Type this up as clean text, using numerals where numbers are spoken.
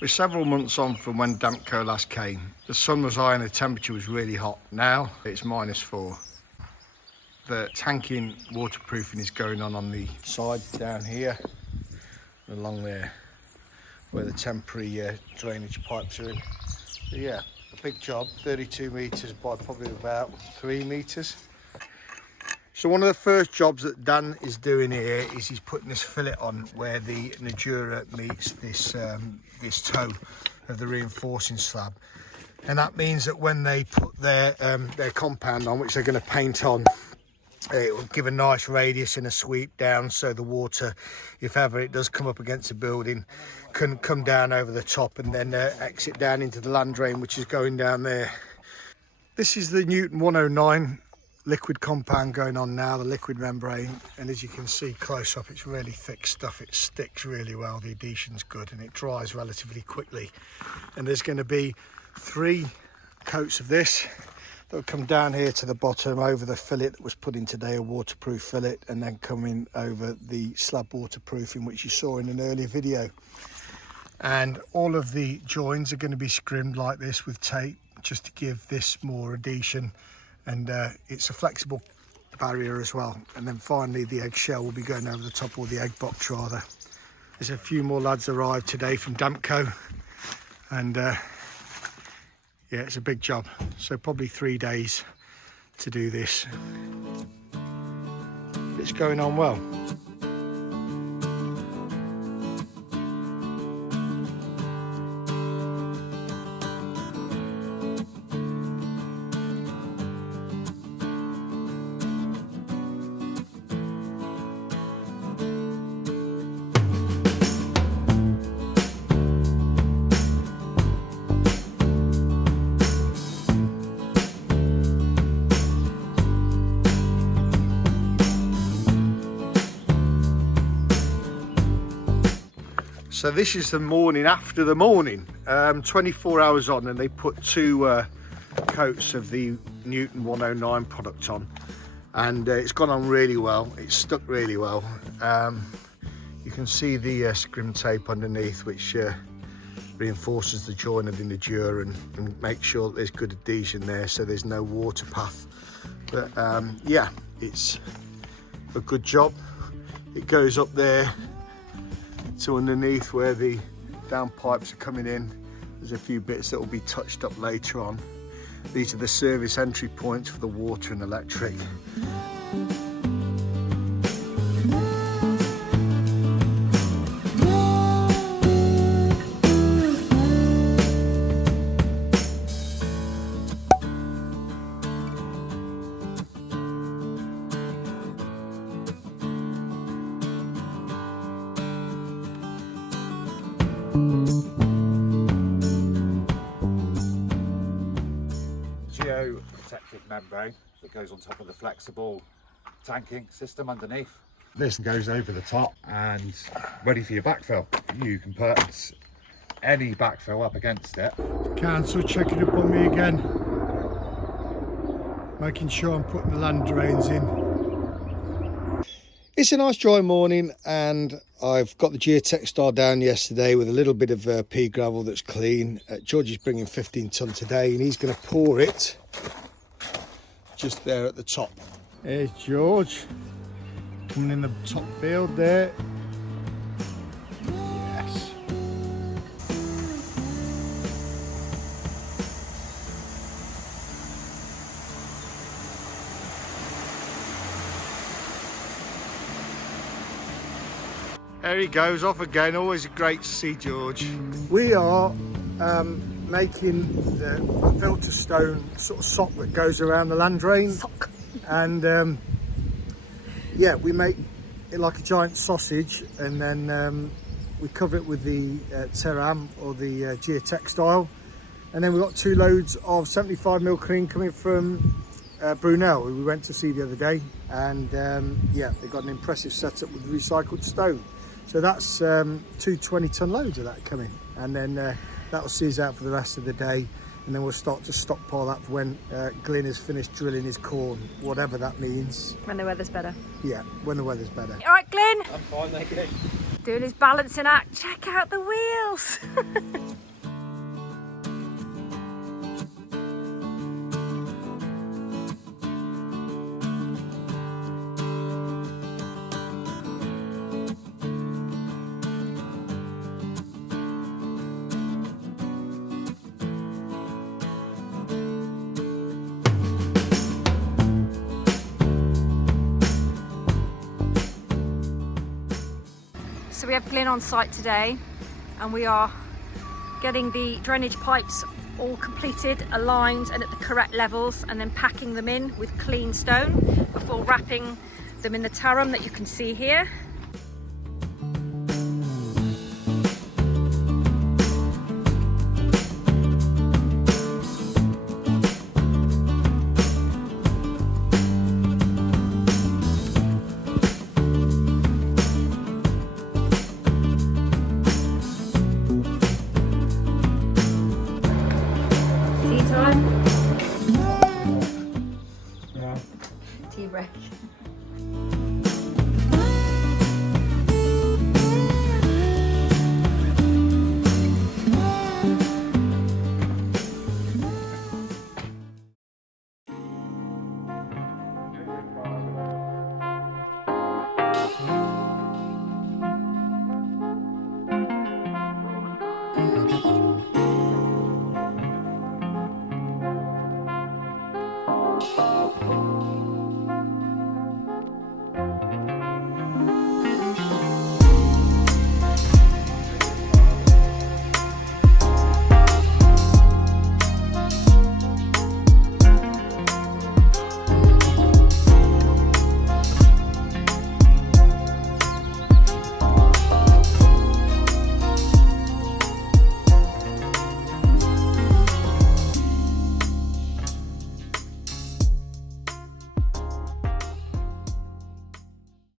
We're several months on from when Damco last came. The sun was high and the temperature was really hot. Now it's -4. The tanking waterproofing is going on the side down here, along there, where the temporary drainage pipes are in. So yeah, a big job, 32 metres by probably about 3 metres. So one of the first jobs that Dan is doing here is he's putting this fillet on where the Nudura meets this this toe of the reinforcing slab, and that means that when they put their compound on, which they're going to paint on, it will give a nice radius and a sweep down, so the water, if ever it does come up against a building, can come down over the top and then exit down into the land drain, which is going down there. This is the Newton 109 liquid compound going on now, the liquid membrane, and as you can see close up, it's really thick stuff. It sticks really well, the adhesion's good, and it dries relatively quickly. And there's going to be 3 coats of this that will come down here to the bottom over the fillet that was put in today, a waterproof fillet, and then come in over the slab waterproofing, which you saw in an earlier video. And all of the joins are going to be scrimmed like this with tape, just to give this more adhesion, and it's a flexible barrier as well. And then finally the eggshell will be going over the top, or the egg box rather. There's a few more lads arrived today from Damco, and yeah, it's a big job, so probably 3 days to do this. It's going on well. So this is the morning after the morning, 24 hours on, and they put 2 coats of the Newton 109 product on, and it's gone on really well. It's stuck really well. You can see the scrim tape underneath, which reinforces the join of the Nudura and makes sure that there's good adhesion there, so there's no water path. But yeah, it's a good job. It goes up there to underneath where the down pipes are coming in. There's a few bits that will be touched up later on. These are the service entry points for the water and electric. Protective membrane that goes on top of the flexible tanking system underneath. This goes over the top and ready for your backfill. You can put any backfill up against it. Council checking up on me again, making sure I'm putting the land drains in. It's a nice dry morning, and I've got the geotextile down yesterday with a little bit of pea gravel that's clean. George is bringing 15 tonne today, and he's going to pour it just there at the top. There's George coming in the top field there. Yes. There he goes off again. Always great to see George. We are making the filter stone sort of sock that goes around the land drain. Sock. And yeah, we make it like a giant sausage, and then we cover it with the teram, or the geotextile, and then we've got 2 loads of 75mm clean coming from Brunel, who we went to see the other day, and yeah, they've got an impressive setup with recycled stone. So that's 2 20-tonne loads of that coming, and then that will see us out for the rest of the day, and then we'll start to stockpile that for when Glyn has finished drilling his corn, whatever that means. When the weather's better. Yeah, when the weather's better. All right, Glyn. I'm fine, thank you. Doing his balancing act. Check out the wheels. So we have Glyn on site today, and we are getting the drainage pipes all completed, aligned and at the correct levels, and then packing them in with clean stone before wrapping them in the tarum that you can see here.